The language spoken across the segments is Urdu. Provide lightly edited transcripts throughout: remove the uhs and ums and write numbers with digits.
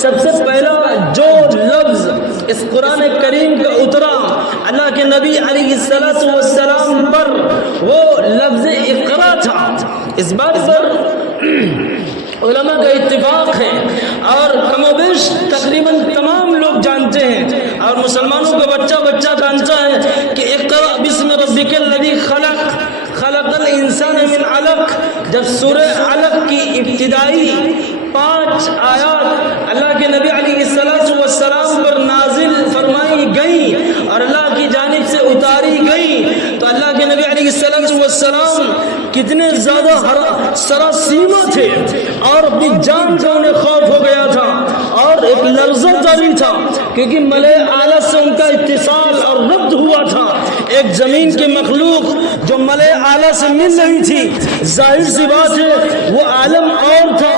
سب سے پہلا جو لفظ اس قرآن کریم کا اترا اللہ کے نبی علیہ السلام پر وہ لفظ اقرا تھا. اس بات پر علماء کا اتفاق ہے اور کم و بیش تقریباً تمام لوگ جانتے ہیں اور مسلمانوں کا بچہ بچہ جانتا ہے کہ اقرأ بسم ربک الذی خلق خلق الانسان من علق. جب سورہ علق کی ابتدائی 5 آیات اللہ کے نبی علیہ السلام پر نازل فرمائی گئیں اور اللہ کی جانب سے اتاری گئیں تو اللہ کے نبی علیہ السلام کتنے زیادہ سراسیمہ تھے اور اپنی جان کا انہیں خوف ہو گیا تھا اور ایک لرزہ جاری تھا کیونکہ ملائے اعلیٰ سے ان کا اتصال اور ربط ہوا تھا. ایک زمین کے مخلوق جو ملائے اعلیٰ سے مل رہی تھی ظاہر سی بات ہے وہ عالم اور تھا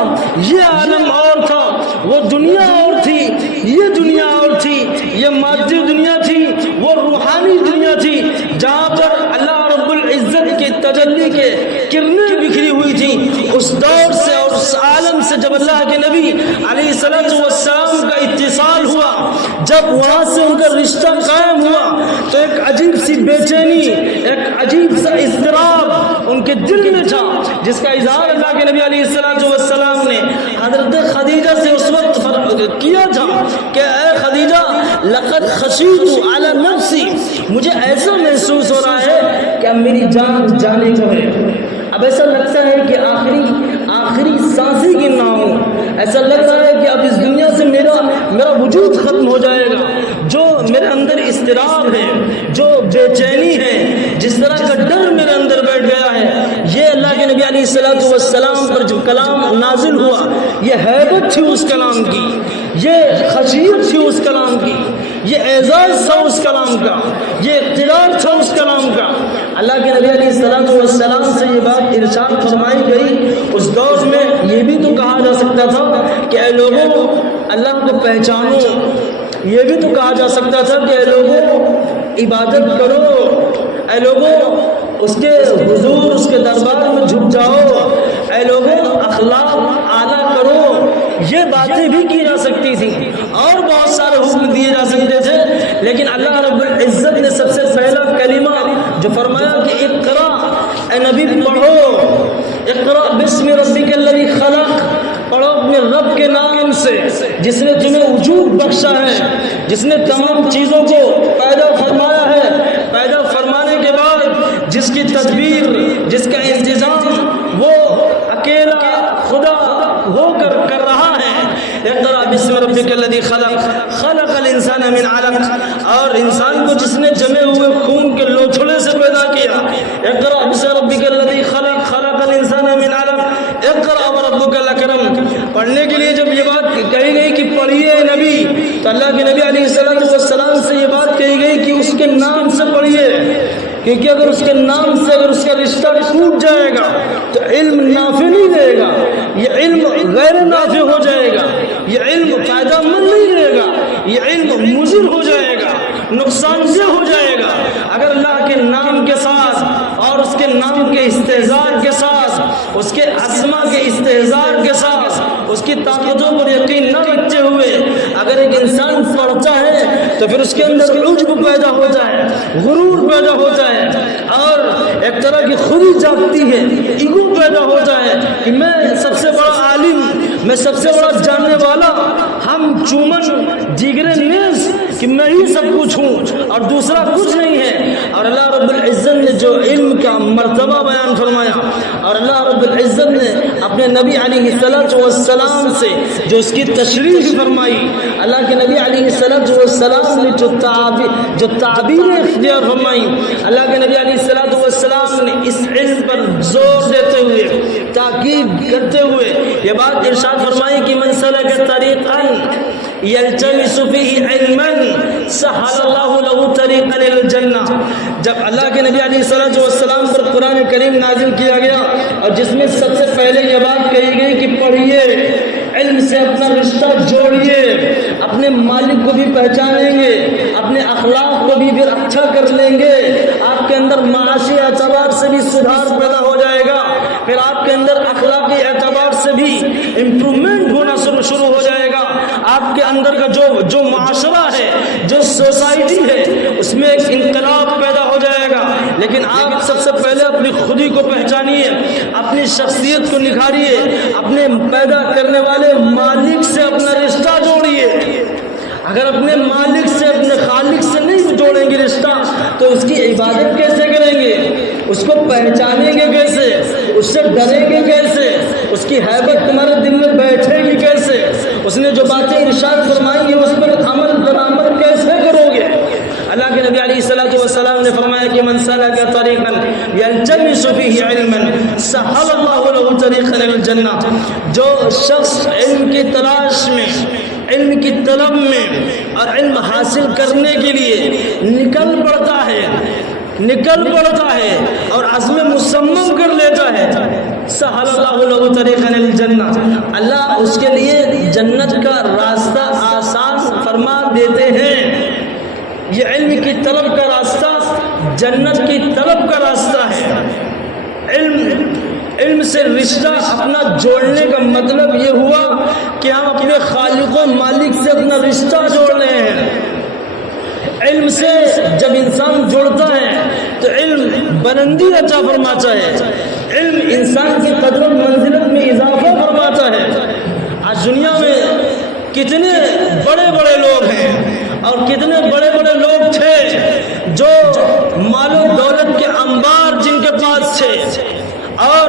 یہ عالم اور تھا وہ دنیا اور تھی یہ دنیا اور تھی یہ مادی دنیا تھی وہ روحانی دنیا تھی جہاں پر اللہ رب العزت کے تجلی کے کرنیں بکھری ہوئی تھی. اس دور سے اور اس عالم سے جب اللہ کے نبی علیہ السلام کا اتصال ہوا جب وہاں سے ان کا رشتہ قائم ہوا تو ایک عجیب سی بے چینی ایک عجیب سا اضطراب ان کے دل میں تھا جس کا اظہار اللہ کے نبی علیہ السلام نے حضرت خدیجہ سے اس وقت کیا تھا کہ اے خدیجہ لقد خشیت علی نفسی مجھے ایسا محسوس ہو رہا ہے کہ اب میری جان جانے کو ہے. اب ایسا لگتا ہے کہ آخری سانسی گننا ہوں. ایسا لگ رہا ہے کہ اب اس دنیا سے میرا وجود ختم ہو جائے گا. جو میرے اندر اضطراب ہے جو بے چینی ہے جس طرح کا ڈر میرے اندر بیٹھ گیا ہے یہ اللہ کے نبی علیہ السلام پر جو کلام نازل ہوا یہ حیبت تھی اس کلام کی یہ خشیت تھی اس کلام کی یہ اعزاز تھا اس کلام کا یہ اقتدار تھا اس کلام کا. اللہ کے نبی علیہ السلام سے یہ بات ارشاد فرمائی گئی. اس دور میں یہ بھی تو کہا جا سکتا تھا کہ اے لوگوں اللہ کو پہچانو. یہ بھی تو کہا جا سکتا تھا کہ اے لوگوں عبادت کرو اے لوگوں اس کے حضور اس کے دربار میں جھک جاؤ اے لوگوں اخلاق اعلیٰ کرو. یہ باتیں بھی کی جا سکتی تھی اور بہت سارے حکم دیے جا سکتے تھے لیکن اللہ رب العزت نے سب سے پہلا کلمہ جو فرمایا کہ اقرا اے نبی پڑھو اقرا بسم ربک الذی خلق پڑھو اپنے رب کے نام سے جس نے تمہیں وجود بخشا ہے جس نے تمام چیزوں کو پیدا فرمایا ہے. پیدا فرمانے کے بعد جس کی تدبیر جس کا انتظام وہ اکیلا خدا ہو کر رہا ہے. اقرا بسم ربک الذی خلق خلق الانسان من علق اور انسان کو جس نے جمے ہوئے خون کے لوتھڑے سے پیدا کیا. اقرا بسم ربک الذی خلق خلق الانسان من علق اقرا وربک الاکرم. پڑھنے کے لیے جب یہ بات کہی گئی کہ پڑھیے نبی تو اللہ کے نبی علیہ السلام سے یہ بات کہی گئی کہ اس کے نام سے پڑھیے کیونکہ اگر اس کے نام سے اگر اس کا رشتہ ٹوٹ جائے گا تو علم نافع نہیں دے گا یہ علم غیر نافع ہو جائے گا یہ علم فائدہ مند نہیں رہے گا یہ علم مضر ہو جائے گا نقصان دہ ہو جائے گا. اگر اللہ کے نام کے ساتھ اور اس کے نام کے استحضار کے ساتھ اس کے اسما کے استحضار کے ساتھ اس کی طاقتوں پر یقین نہ رکھتے ہوئے اگر ایک انسان پڑھتا ہے تو پھر اس کے اندر عجب پیدا ہوتا ہے غرور پیدا ہوتا ہے اور ایک طرح کی خودی جاگتی ہے ایگو پیدا ہوتا ہے کہ میں سب سے بڑا عالم میں سب سے بڑا جاننے والا ہم چومن جگرے نیز کہ میں ہی سب کچھ ہوں اور دوسرا کچھ نہیں ہے. اور اللہ رب العزت نے جو علم کا مرتبہ بیان فرمایا اور اللہ رب العزت نے اپنے نبی علیہ السلام سے جو اس کی تشریح فرمائی اللہ کے نبی علیہ السلام نے جو تعبیر اختیار فرمائی اللہ کے نبی علیہ السلام نے اس علم پر زور دیتے ہوئے تاکید کرتے ہوئے یہ بات ارشاد فرمائی کہ من سلک طریقا یلتمس فیہ علما سہل اللہ له طریقا للجنہ. جب اللہ کے نبی علیہ السلام پر قرآن کریم نازل کیا گیا اور جس میں سب سے پہلے یہ بات کہی گئی کہ پڑھیے علم سے اپنا رشتہ جوڑیے اپنے مالک کو بھی پہچانیں گے اپنے اخلاق کو بھی پھر اچھا کر لیں گے آپ کے اندر معاشی اعتبار سے بھی سدھار پیدا ہو جائے گا پھر آپ کے اندر اخلاقی اعتبار سے بھی امپرومنٹ ہونا شروع ہو جائے گا اندر کا جو معاشرہ ہے، جو سوسائٹی ہے، اس میں ایک انقلاب پیدا ہو جائے گا۔ لیکن آپ سب سے پہلے اپنی خودی کو پہچانیے، اپنی شخصیت کو نکھاریے، اپنے پیدا کرنے والے مالک سے اپنا رشتہ جوڑیے۔ اگر اپنے مالک سے، اپنے خالق سے نہیں جوڑیں گے رشتہ تو اس کی عبادت کیسے کریں گے؟ اس کو پہچانیں گے کیسے؟ اس سے ڈریں گے کیسے؟ اس کی ہیبت تمہارے دل میں بیٹھے گی کیسے؟ اس نے جو باتیں ارشاد فرمائی ہیں اس پر عمل درآمد کیسے کرو گے؟ اللہ کے نبی علیہ الصلوۃ والسلام نے فرمایا کہ من سلک طریقا یلتمس فیہ علما سہل اللہ لہ طریقا الی الجنہ، جو شخص علم کی تلاش میں، علم کی طلب میں اور علم حاصل کرنے کے لیے نکل پڑتا ہے اور عزم مصمم کر لیتا ہے، سہل اللہ لہ طریقا الی الجنہ، اللہ اس کے لیے جنت کا راستہ آسان فرما دیتے ہیں۔ یہ علم کی طلب کا راستہ جنت کی طلب کا راستہ ہے۔ علم سے رشتہ اپنا جوڑنے کا مطلب یہ ہوا کہ ہم اپنے خالق و مالک سے اپنا رشتہ جوڑ رہے ہیں۔ علم سے جب انسان جڑتا ہے تو علم بلندی عطا فرماتا ہے، علم انسان کی قدر و منزلت میں اضافہ فرماتا ہے۔ آج دنیا میں کتنے بڑے بڑے لوگ ہیں اور کتنے بڑے بڑے لوگ تھے جو مال و دولت کے انبار جن کے پاس تھے اور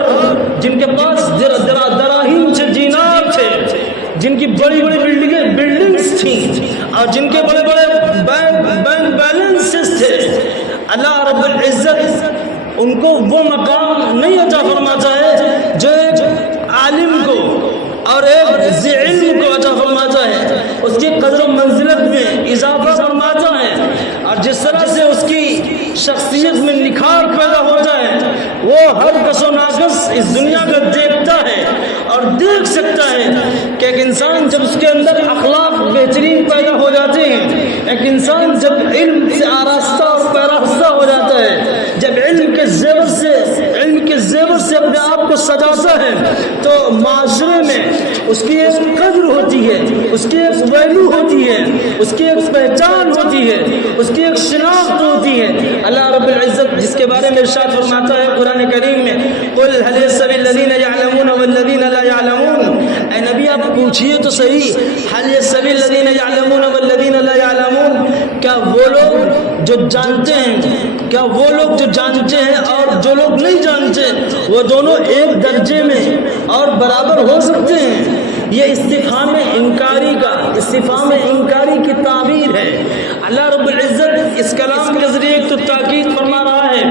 جن کے پاس دراہیم سے دینار تھے، جن کی بڑی بڑی بلڈنگز تھیں اور جن کے بڑے بڑے بینک بیلنسز تھے، اللہ رب العزت ان کو وہ مقام نہیں عطا فرماتا ہے جو ایک عالم کو اور ایک ذی علم کو عطا فرماتا ہے۔ اس کی قدر و منزلت میں اضافہ فرماتا ہے اور جس طرح سے اس کی شخصیت میں نکھار پیدا ہوتا ہے، وہ ہر کس و ناقص اس دنیا کا دیکھتا ہے اور دیکھ سکتا ہے کہ ایک انسان جب اس کے اندر اخلاق بہترین پیدا ہو جاتے ہیں، ایک انسان جب علم سے آراستہ اور پیراستہ ہو جاتا ہے، جب علم کے زیور سے اپنے آپ کو سجاتا ہے تو معاشرے میں اس کی ایک قدر ہوتی ہے، اس کی ایک ویلیو ہوتی ہے، اس کی ایک پہچان ہوتی ہے، اس کی ایک شناخت ہوتی ہے۔ اللہ رب العزت جس کے بارے میں ارشاد فرماتا ہے قرآن کریم میں، قل هل يستوي الذين يعلمون والذين لا يعلمون، اے نبی آپ پوچھئے تو صحیح، هل يستوي الذين يعلمون والذين لا يعلمون، کیا وہ لوگ جو جانتے ہیں اور جو لوگ نہیں جانتے وہ دونوں ایک درجے میں اور برابر ہو سکتے ہیں؟ یہ استفہام انکاری کی تعبیر ہے۔ اللہ رب العزت اس کلام کے ذریعے ایک تو تاکید فرما رہا ہے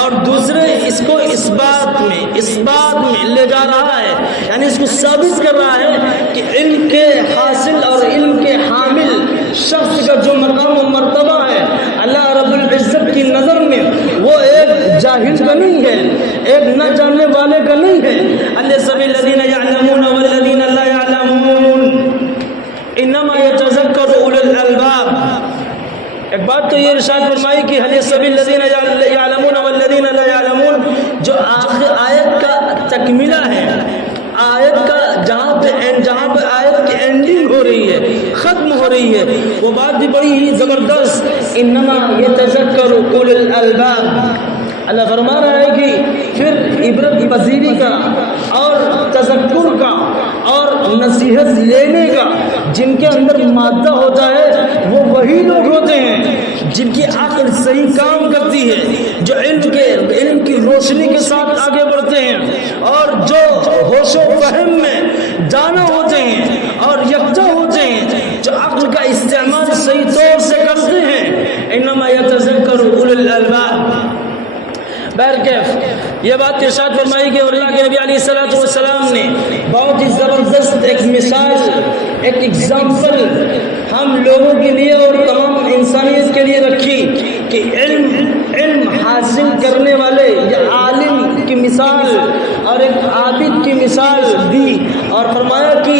اور دوسرے اس کو اس بات میں لے جا رہا ہے، یعنی اس کو ثابت کر رہا ہے کہ علم کے حاصل اور علم کے حامل شخص کا جو مقام و مرتبہ ہے اللہ رب العزت کی نظر میں وہ ایک جاہل کا نہیں ہے، ایک نہ جاننے والے کا نہیں ہے۔ الذین الذین یعلمون والذین لا یعلمون انما یتذکر اولو الالباب۔ ایک بات تو یہ ارشاد فرمائی کہ هل يستوي الذین یعلمون والذین لا یعلمون، جو آخر آیت کا تکملہ ہے، آیت کا جہاں پہ آیت کی اینڈنگ ہو رہی ہے، ختم ہو رہی ہے، وہ بات بھی بڑی ہی زبردست، انما یتذکر اولو الالباب۔ اللہ فرما رہا ہے کہ پھر عبرت پذیری کا اور تذکر کا اور نصیحت لینے کا جن کے اندر مادہ ہوتا ہے وہ وہی لوگ ہوتے ہیں جن کی عقل صحیح کام کرتی ہے، جو علم کی روشنی کے ساتھ آگے بڑھتے ہیں اور جو ہوش و فہم میں جانا ہوتے ہیں اور یکجا ہوتے ہیں، جو عقل کا استعمال صحیح طور سے کرتے ہیں۔ انما یتذکر اولو الالباب۔ بہرکیف یہ بات ارشاد فرمائی کہ اللہ کے نبی علیہ الصلوۃ والسلام نے بہت ہی زبردست ایک مثال، ایک ایگزامپل ہم لوگوں کے لیے اور تمام انسانیت کے لیے رکھی کہ علم حاصل کرنے والے یا عالم کی مثال اور ایک عابد کی مثال دی اور فرمایا کہ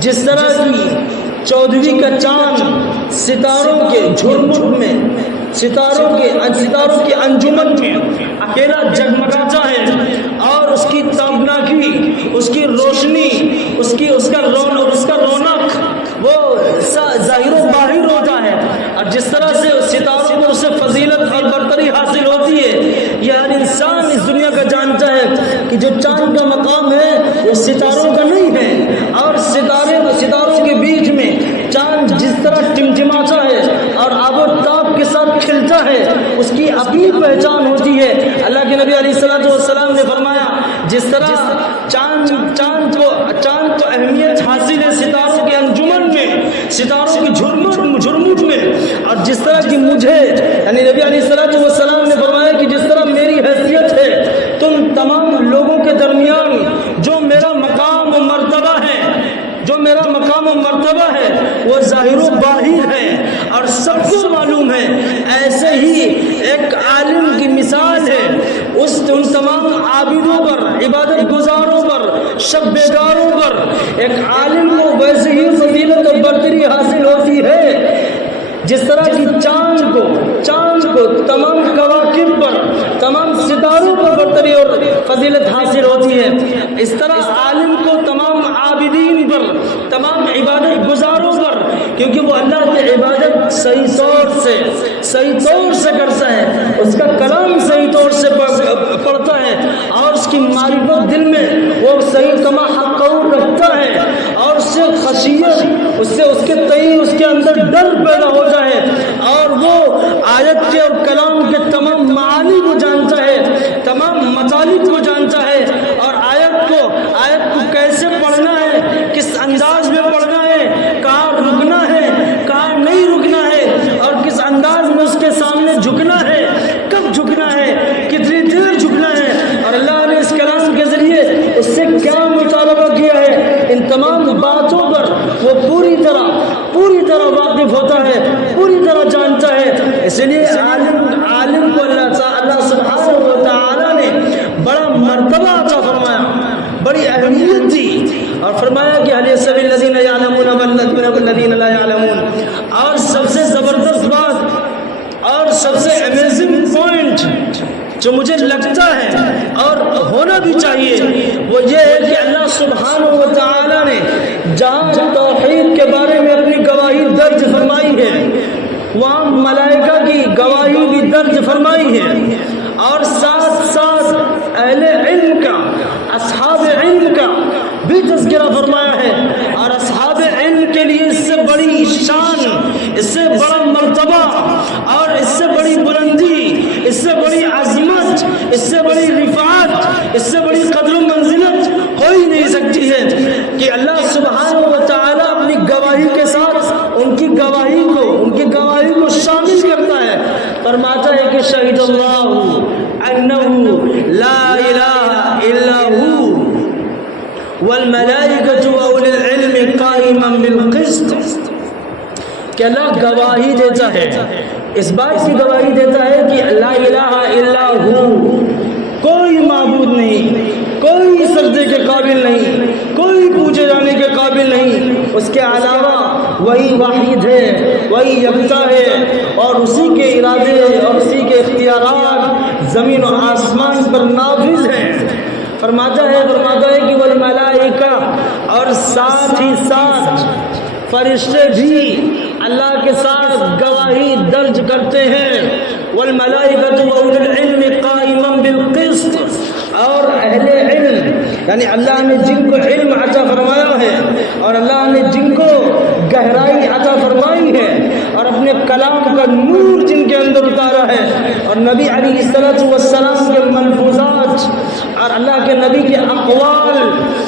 جس طرح کی 14ویں کا چاند ستاروں کے جھرمٹ میں، ستاروں کی انجمن میں اکیلا جگمگاتا ہے اور اس کی تابناکی، اس کی روشنی، اس کا رونق مقام و مرتبہ ہے وہ ظاہر و باہر ہے اور سب کو معلوم ہے۔ ایسے ہی ایک عالم کی مثال ہے، ان تمام عابدوں پر، عبادت گزاروں پر، شب بیداروں پر ایک عالم کو ویسے ہی فضیلت اور برتری حاصل ہوتی ہے جس طرح کی چاند کو تمام کواکب پر، تمام ستاروں پر برتری اور فضیلت حاصل ہوتی ہے، اس طرح عالم کو تمام عابدین پر، تمام عبادت گزاروں پر، کیونکہ وہ اللہ کی عبادت صحیح طور سے کرتا ہے، اس کا کلام صحیح طور سے پڑھتا ہے اور اس کی معرفت دل میں وہ صحیح کما حق رکھتا ہے اور اس سے خشیت، اس کے تئیں اس کے اندر ڈر پیدا ہو جائے اور وہ آیت کے اور کلام کے تمام معانی کو جانتا ہے، تمام مطالب کو جانتا ہے اور آیت کو کیسے پڑھنا ہے، کس انداز میں پڑھنا ہے، کہاں رکنا ہے، کہاں نہیں رکنا ہے اور کس انداز میں اس کے سامنے جھکنا ہے، کب جھکنا ہے، کتنی دیر جھکنا ہے اور اللہ نے اس کلام کے ذریعے اس سے کیا مطالبہ کیا ہے، ان تمام باتوں پر وہ پوری طرح واقف ہوتا ہے، پوری طرح جانتا ہے۔ اس لیے عالم کو اللہ سبحانہ و تعالی نے بڑا مرتبہ عطا فرمایا، بڑی اہمیت دی اور فرمایا کہ هل يستوي الذين يعلمون والذين لا يعلمون۔ اور سب سے زبردست بات اور سب سے امیزنگ پوائنٹ جو مجھے لگتا ہے اور ہونا بھی چاہیے وہ یہ ہے کہ اللہ سبحانہ و تعالی نے جہاں توحید کے بارے میں اپنی گواہی درج فرمائی ہے وہاں ملائکہ کی گواہی بھی درج فرمائی ہے اور ساتھ اہل علم کا، اصحاب علم کا بھی تذکرہ فرمایا ہے اور اصحاب علم کے لیے اس سے بڑی شان، اس سے بڑا مرتبہ اور اس سے بڑی بلندی، اس سے بڑی عظمت، اس سے بڑی رفعت، اس سے بڑی قدر و منزلت ہو ہی نہیں سکتی ہے کہ اللہ سبحانہ و تعالی اپنی گواہی کے ساتھ ان کی گواہی کو شامل کرتا ہے، فرماتا ہے کہ شہید اللہ انہ لا الہ الا ہو والملائکۃ واولی العلم قائما بالقسط، کہ اللہ گواہی دیتا ہے، اس بات کی گواہی دیتا ہے کہ لا الہ الا ہو، کوئی معبود نہیں، کوئی سجدے کے قابل نہیں، کوئی پوجے جانے کے قابل نہیں، اس کے علاوہ وہی واحد ہے، وہی یکتا ہے اور اسی کے ارادے اور اسی کے اختیارات زمین و آسمان پر نافذ ہیں۔ فرماتا ہے کہ والملائکہ، اور ساتھ ہی ساتھ فرشتے بھی اللہ کے ساتھ گواہی درج کرتے ہیں، والملائکۃ واولو العلم قائما بالقسط، اور اہل علم یعنی اللہ نے جن کو علم عطا فرمایا ہے اور اللہ نے جن کو گہرائی عطا فرمائی ہے اور اپنے کلام کا نور جن کے اندر اتارا ہے اور نبی علیہ السلام کے ملفوظات اور اللہ کے نبی کے اقوال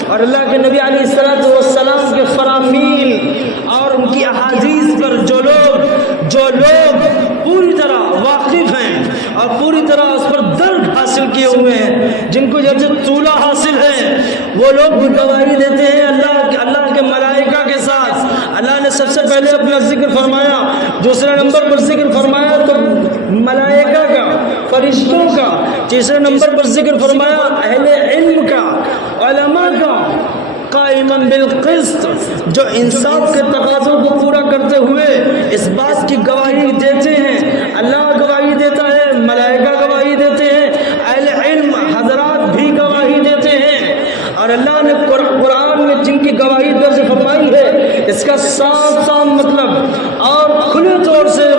اور اللہ کے نبی علیہ السلام کے فرامین اور ان کی احادیث پر جو لوگ پوری طرح واقف ہیں اور پوری طرح اس پر درد حاصل کیے ہوئے ہیں، جن کو جیسے طولہ حاصل ہے، وہ لوگ بھی گواہی دیتے ہیں اللہ کے ملائکہ کے ساتھ۔ اللہ نے سب سے پہلے اپنا ذکر فرمایا، دوسرے نمبر پر ذکر فرمایا تو ملائکہ کا، فرشتوں کا، تیسرے نمبر پر ذکر فرمایا اہل علم کا، علماء کا، قائما بالقسط، جو انصاف کے تقاضوں کو پورا کرتے ہوئے اس بات کی گواہی دیتے ہیں، اللہ گواہی دیتا ہے، ملائکہ گواہی دیتے ہیں، اہل علم حضرات بھی گواہی دیتے ہیں، اور اللہ نے قرآن میں جن کی گواہی درج فرمائی ہے اس کا صاف مطلب اور کھلے طور سے